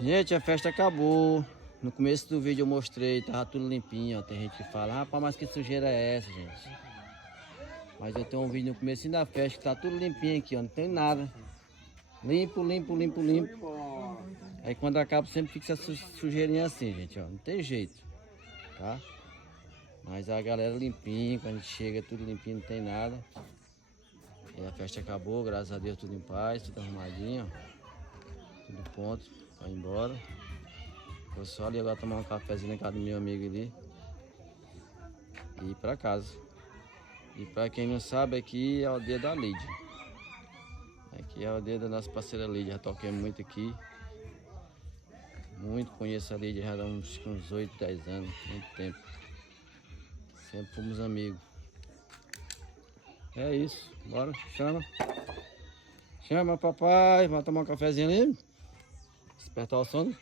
Gente, a festa acabou. No começo do vídeo eu mostrei, tava tudo limpinho, ó. Tem gente que fala, rapaz, mas que sujeira é essa, gente? Mas eu tenho um vídeo no começo da festa que tá tudo limpinho aqui, ó. Não tem nada. Limpo, limpo, limpo, limpo. Aí quando acaba sempre fica essa sujeirinha assim, gente, ó. Não tem jeito, tá? Mas a galera limpinha, quando a gente chega tudo limpinho, não tem nada. E a festa acabou, graças a Deus, tudo em paz, tudo arrumadinho, ó. Tudo pronto pra ir embora. Vou só ali agora tomar um cafezinho na casa do meu amigo ali e ir pra casa. E pra quem não sabe, aqui é a aldeia da Lídia. Aqui é a aldeia da nossa parceira Lídia, já toquei muito aqui. Muito, conheço a Lídia já há uns 8, 10 anos, muito tempo. Sempre fomos amigos. É isso, bora, chama. Chama papai, vai tomar um cafezinho ali. Despertar o sono.